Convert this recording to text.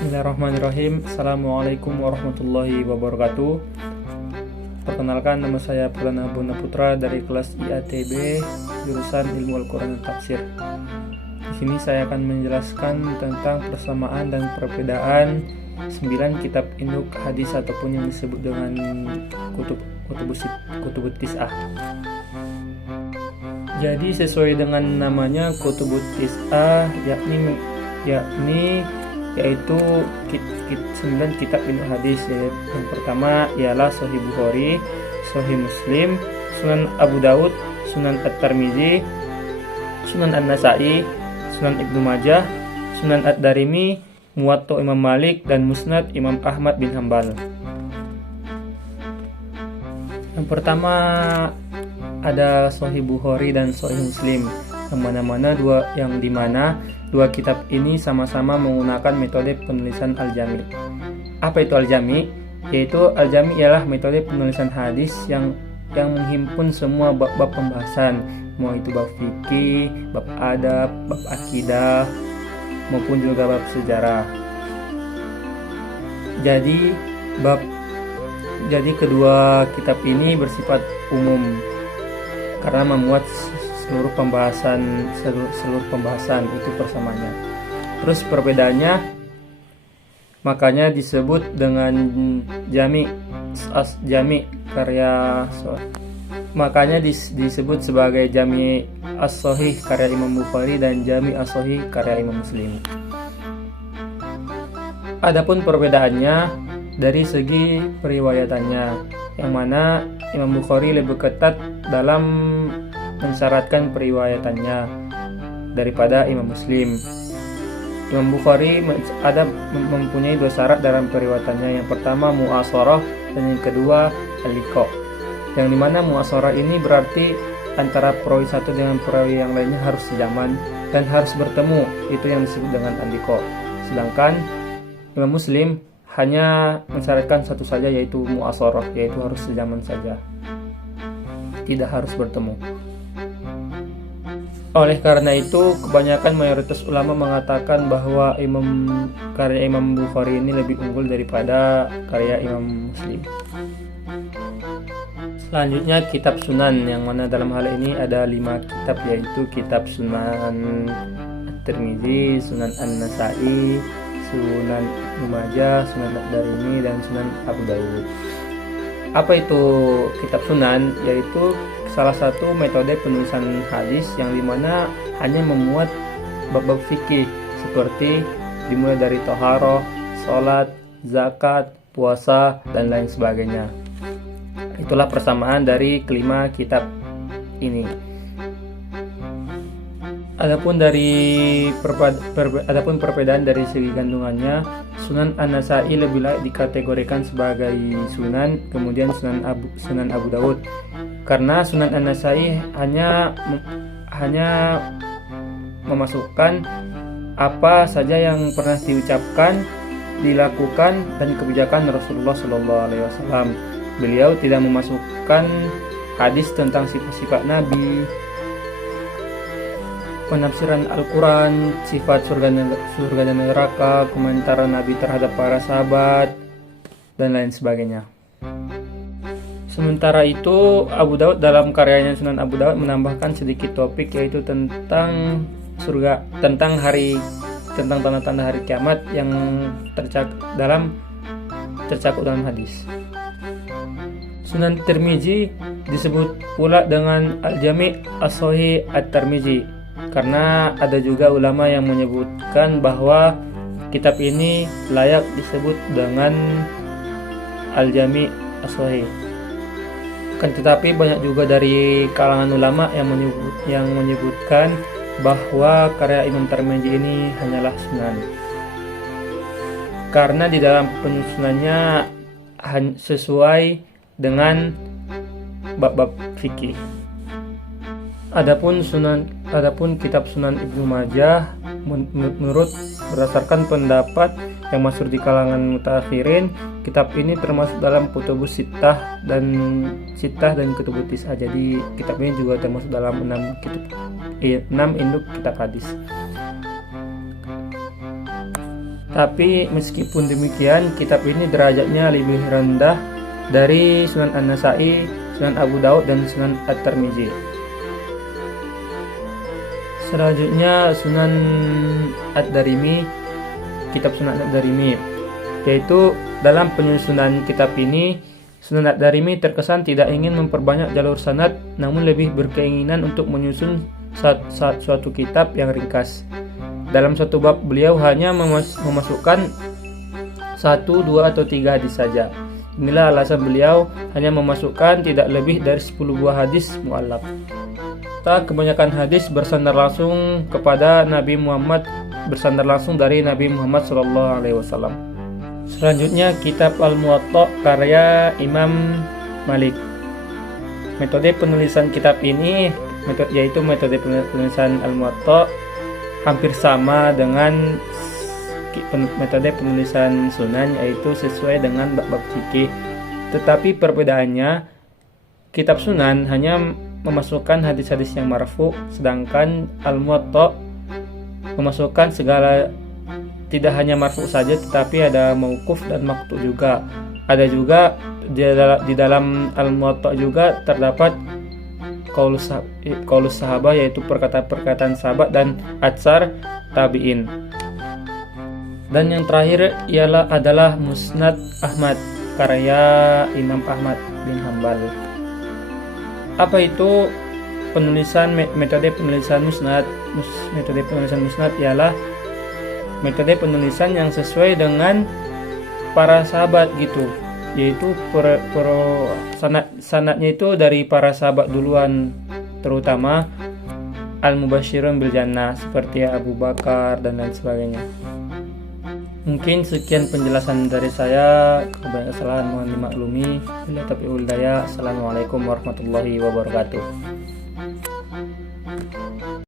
Bismillahirrahmanirrahim. Assalamualaikum warahmatullahi wabarakatuh. Perkenalkan, nama saya Purana Bunda Putra dari kelas IATB jurusan Ilmu Al-Quran dan Tafsir. Di sini saya akan menjelaskan tentang persamaan dan perbedaan 9 kitab induk hadis ataupun yang disebut dengan kutubut tis'ah. Jadi sesuai dengan namanya kutubut tis'ah yaitu 9 kitab induk hadis. Yang pertama ialah Sahih Bukhari, Sahih Muslim, Sunan Abu Daud, Sunan At-Tirmizi, Sunan An-Nasa'i, Sunan Ibnu Majah, Sunan Ad-Darimi, Muwatta Imam Malik, dan Musnad Imam Ahmad bin Hanbal. Yang pertama ada Sahih Bukhari dan Sahih Muslim, yang dimana dua kitab ini sama-sama menggunakan metode penulisan Al-Jami'. Apa itu Al-Jami'? Yaitu Al-Jami' ialah metode penulisan hadis yang menghimpun semua bab-bab pembahasan, mau itu bab fikih, bab adab, bab akidah, maupun juga bab sejarah. Jadi kedua kitab ini bersifat umum karena memuat seluruh pembahasan itu persamaannya. Terus perbedaannya, makanya disebut dengan makanya disebut sebagai Jami' As-Sahih karya Imam Bukhari dan Jami' As-Sahih karya Imam Muslim. Adapun perbedaannya dari segi periwayatannya, yang mana Imam Bukhari lebih ketat dalam mensyaratkan periwayatannya daripada Imam Muslim. Imam Bukhari mempunyai 2 syarat dalam periwayatannya. Yang pertama mu'asharah dan yang kedua al-liqa. Yang dimana mu'asharah ini berarti antara perawi satu dengan perawi yang lainnya harus sejaman dan harus bertemu, itu yang disebut dengan al-liqa. Sedangkan Imam Muslim hanya mensyaratkan satu saja, yaitu mu'asharah, yaitu harus sejaman saja, tidak harus bertemu. Oleh karena itu, kebanyakan mayoritas ulama mengatakan bahwa karya Imam Bukhari ini lebih unggul daripada karya Imam Muslim. Selanjutnya kitab sunan, yang mana dalam hal ini ada 5 kitab, yaitu kitab Sunan At-Tirmizi, Sunan An-Nasa'i, Sunan Ibnu Majah, Sunan Ad-Darimi, dan Sunan Abu Daud. Apa itu kitab sunan? Yaitu salah satu metode penulisan hadis yang dimana hanya memuat bab-bab fikih seperti dimulai dari toharoh, sholat, zakat, puasa, dan lain sebagainya. Itulah persamaan dari kelima kitab ini. Adapun perbedaan dari segi kandungannya, Sunan An-Nasa'i lebih layak dikategorikan sebagai sunan, kemudian Sunan Abu Daud. Karena Sunan An-Nasa'i hanya memasukkan apa saja yang pernah diucapkan, dilakukan, dan kebijakan Rasulullah SAW. Beliau tidak memasukkan hadis tentang sifat-sifat Nabi, penafsiran Al-Quran, sifat surga dan neraka, komentar Nabi terhadap para sahabat, dan lain sebagainya. Sementara itu, Abu Daud dalam karyanya Sunan Abu Daud menambahkan sedikit topik, yaitu tentang surga, tentang tanda-tanda hari kiamat yang tercakup dalam hadis. Sunan Tirmizi disebut pula dengan Al-Jami' As-Sahih At-Tirmizi karena ada juga ulama yang menyebutkan bahwa kitab ini layak disebut dengan Al-Jami' As-Sahih. Kan tetapi banyak juga dari kalangan ulama yang menyebutkan bahwa karya Imam Tirmizi ini hanyalah sunan, karena di dalam penyusunannya sesuai dengan bab-bab fikih. Adapun kitab Sunan Ibnu Majah menurut berdasarkan pendapat yang masyhur di kalangan mutakhirin, kitab ini termasuk dalam kutubus sittah dan kutubut tis'ah. Jadi kitab ini juga termasuk dalam 6 induk kitab hadis. Tapi meskipun demikian, kitab ini derajatnya lebih rendah dari Sunan An-Nasa'i, Sunan Abu Daud, dan Sunan At-Tirmizi. Selanjutnya Sunan Ad-Darimi, kitab Sunan Ad-Darimi, yaitu dalam penyusunan kitab ini Sunan Ad-Darimi terkesan tidak ingin memperbanyak jalur sanad, namun lebih berkeinginan untuk menyusun suatu kitab yang ringkas. Dalam satu bab beliau hanya memasukkan 1, 2, atau 3 hadis saja. Inilah alasan beliau hanya memasukkan tidak lebih dari 10 buah hadis mu'allaq. Kebanyakan hadis bersandar langsung kepada Nabi Muhammad, bersandar langsung dari Nabi Muhammad SAW. Selanjutnya kitab Al-Muwatta karya Imam Malik. Metode penulisan kitab ini yaitu metode penulisan Al-Muwatta hampir sama dengan metode penulisan Sunan, yaitu sesuai dengan bab-bab fikih. Tetapi perbedaannya, kitab Sunan hanya memasukkan hadis-hadis yang marfu, sedangkan Al-Muwatta memasukkan segala, tidak hanya marfu saja tetapi ada mauquf dan maqtu juga. Ada juga di dalam Al-Muwatta juga terdapat qaulus sahabat, yaitu perkataan-perkataan sahabat dan atsar tabi'in. Dan yang terakhir adalah Musnad Ahmad karya Imam Ahmad bin Hanbal. Apa itu metode penulisan musnad? Metode penulisan musnad ialah metode penulisan yang sesuai dengan para sahabat gitu, yaitu sanadnya itu dari para sahabat duluan, terutama al-mubasysyirun bil jannah seperti Abu Bakar dan lain sebagainya. Mungkin sekian penjelasan dari saya. Kebanyakan kesalahan mohon dimaklumi. Bila taufiq wal hidayah. Assalamualaikum warahmatullahi wabarakatuh.